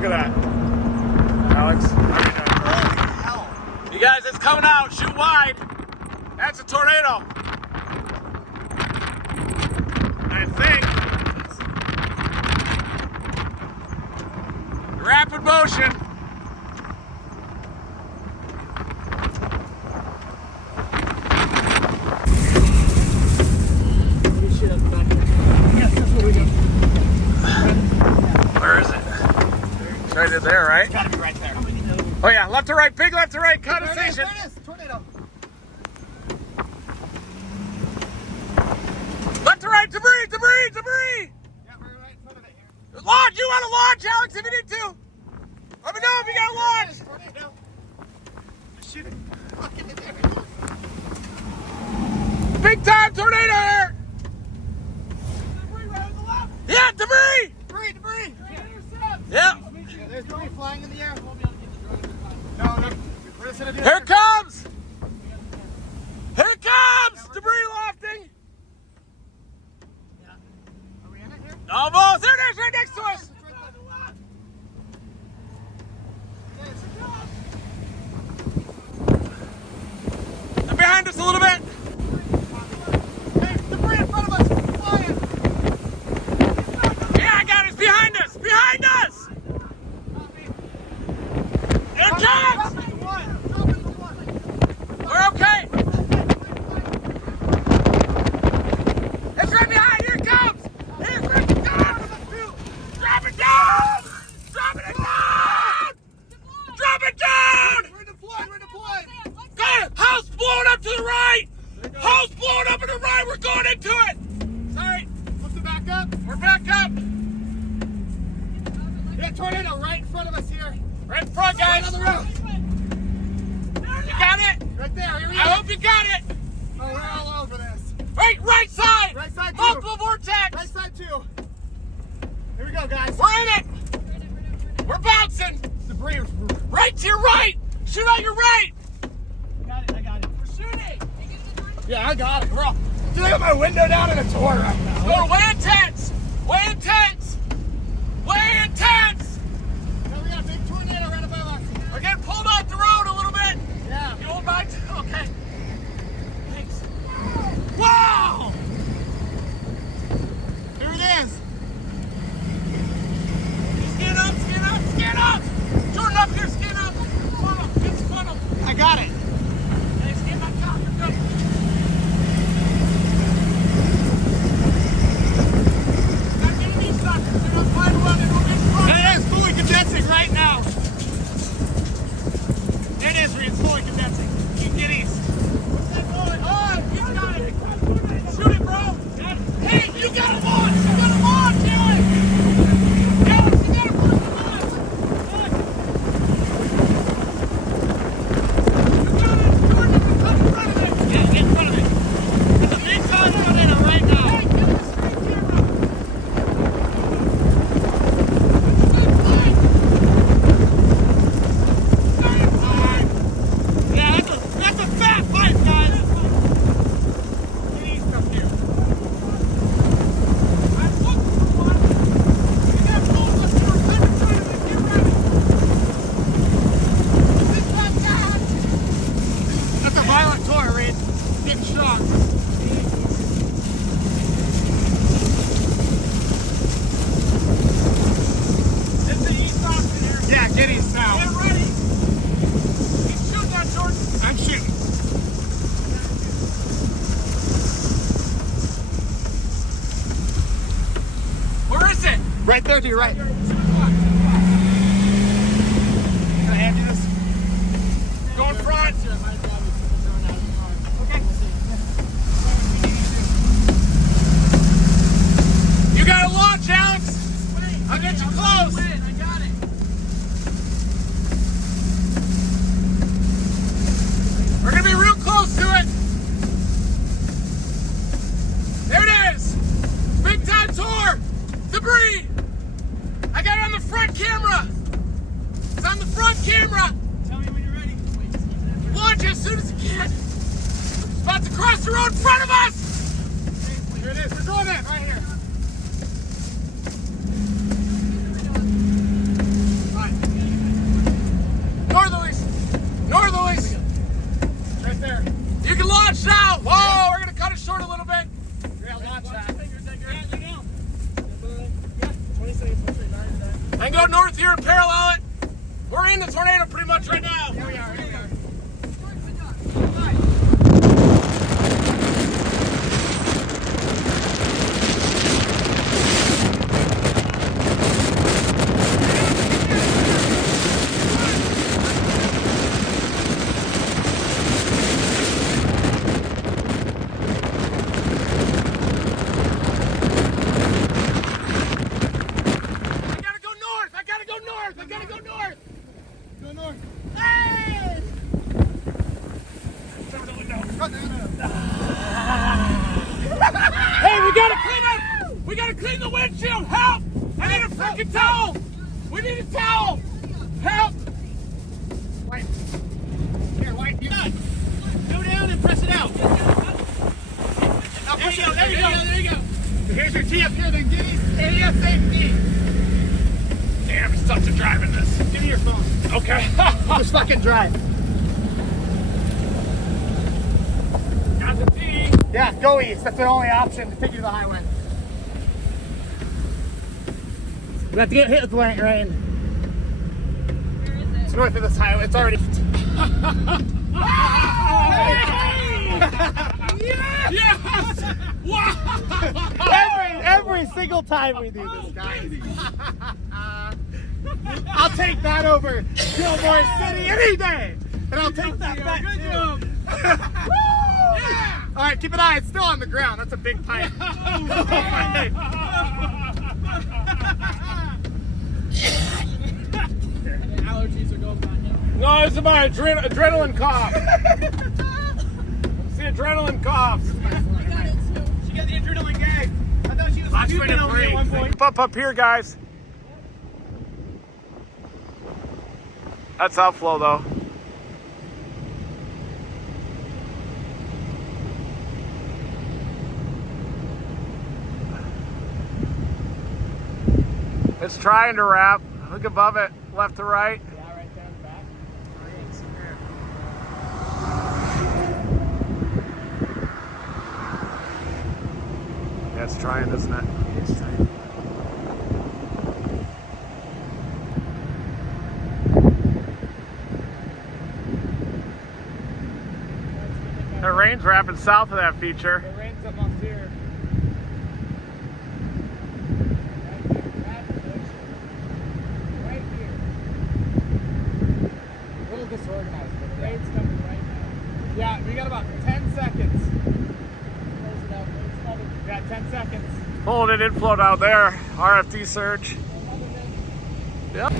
Look at that. Alex. Holy hell. You guys, it's coming out. Shoot wide. That's a tornado. I think. Rapid motion. Where is it? It's right there, right? It's gotta be right there. Oh yeah, left to right, big left to right, condensation. There it is, tornado. Left to right, debris! Yeah, we're right in front of it here. Launch! You want to launch, Alex, if you need to! Let me know if you got to launch! Tornado. Just shoot it. Fucking in there. Big time tornado here! Debris right on the left. Yeah, debris! Debris. Yep. Yeah, there's debris flying in the air. No, we're just gonna do Here it comes! Here it comes! Debris lofting! Yeah. Are we in it here? Almost! There it is, right next to us! It's right by the left. And behind us a little bit. Hey, debris in front of us. Flying. Yeah, I got it. It's behind us! Behind us! Here it comes! We're okay! It's right behind! Here it comes! Here's where it comes! Drop it down! Drop it down! Drop it down! We're deployed. Got it! House blown up to the right! House blown up to the right! We're going into it! Sorry. What's the back up? We're back up! Yeah, tornado right in front of us here. Right in front, Right guys! on the road. You got it? Right there. Here we go. I hope you got it! Oh, we're all over this. Right side! Right side, too. Multiple vortex! Right side too. Here we go, guys. We're in it! We're bouncing! Debris. Right to your right! Shoot on your right! I got it. We're shooting! Yeah, I got it. We're all. Dude, I got my window down in a tour right now. We're way intense! Way intense! Way intense! Now we got a big tornado right above us. We're getting pulled off the road a little bit. Yeah. You hold back? Okay. Thanks. Wow! Here it is. Skin up, skin up, skin up! Jordan up here, skin up! Funnel, it's funnel. I got it. Hey, skin back up, you're good. Not getting these suckers, they're not flying around, they don't get caught. It is fully condensing right now. It is, Reed. It's fully condensing. Keep get east. What's that going? Oh, you got it. Shoot it, bro. Hey, you got to launch. You got to launch, Alex. Alex, you got to push the launch. You got it. Jordan, come in front of it. Yeah, get in front of it. It's a big time tornado right now. Hey, get the screen camera. Yeah, that's a fat pipe, guys. Get east up here. I'm looking for one. You got both of them. Get ready. This one down. That's a violent tour, Reed. Getting shocked. It's the east option here. Yeah, get east now. Get ready. Keep shooting that, Jordan. I'm shooting. Where is it? Right there to your right. Shoot Can I hand you this? one. Go in front. Okay. You got to launch, Alex. I'll get you close. I got it. We're going to be real close to it. There it is. Big time tour. Debris. I got it on the front camera. It's on the front camera. Tell me when you're ready. Launch as soon as you can. It's about to cross the road in front of us. Here it is. We're going in right here. go north here and parallel it. We're in the tornado pretty much right now. Here we are. Go north. Hey! Hey, we gotta clean up! We gotta clean the windshield! Help! I need a freaking towel! We need a towel! Help! Wipe. Here, wipe. You're done. Go down and press it out. There you go. There you go. Here's your tee up here, then give me safety. Damn, it sucks to driving this. Give me your phone. Okay. Just fucking drive. Got the T. Yeah, go east. That's the only option to take you to the highway. We have to get hit with rain. Where is it? It's north of this highway. It's already. Yes! Wow! Every single time we do this, guys. I'll take that over Gilmore City any day. And I'll take that back too. job. Yeah. All right, keep an eye. It's still on the ground. That's a big pipe. Allergies are going on now. No, it's my adrenaline cough. It's the adrenaline cough. I got it too. She got the adrenaline gag. I thought she was stupid on me at one point. Up here, guys. That's outflow, though. It's trying to wrap. Look above it, left to right. Yeah, right there in the back. Yeah, it's trying, isn't it? It's trying. The rain's wrapping south of that feature. The rain's up on here. Right here. A little disorganized, but the rain's coming right now. Yeah, we got about 10 seconds. Close it out. It's coming. We got 10 seconds. Pulling it inflow out there. RFD surge. Yep.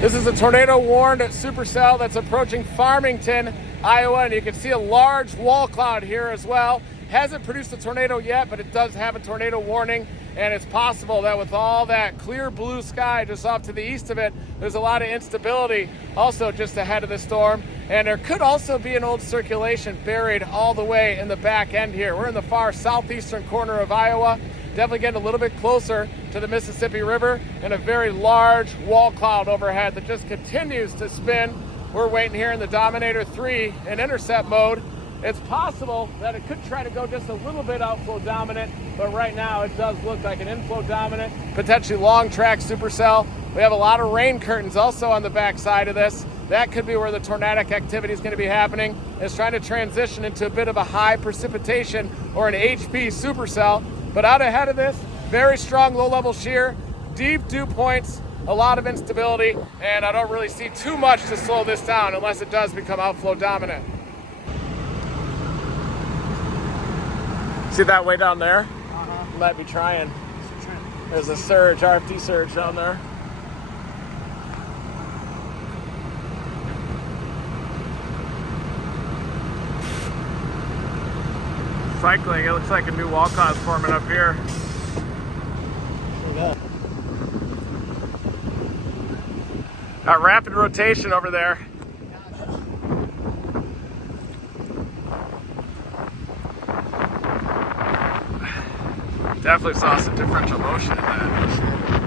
This is a tornado warned supercell that's approaching Farmington, Iowa, and you can see a large wall cloud here as well. Hasn't produced a tornado yet, but it does have a tornado warning, and it's possible that with all that clear blue sky just off to the east of it, there's a lot of instability also just ahead of the storm, and there could also be an old circulation buried all the way in the back end here. We're in the far southeastern corner of Iowa, definitely getting a little bit closer to the Mississippi River, and a very large wall cloud overhead that just continues to spin. We're waiting here in the Dominator 3 in intercept mode. It's possible that it could try to go just a little bit outflow dominant, but right now it does look like an inflow dominant, potentially long track supercell. We have a lot of rain curtains also on the back side of this. That could be where the tornadic activity is going to be happening. It's trying to transition into a bit of a high precipitation or an HP supercell. But out ahead of this, very strong low-level shear, deep dew points, a lot of instability, and I don't really see too much to slow this down unless it does become outflow dominant. See that way down there? Might be trying. There's a surge, RFD surge down there. Cycling, it looks like a new wall cloud forming up here. Got rapid rotation over there. Definitely saw some differential motion in that.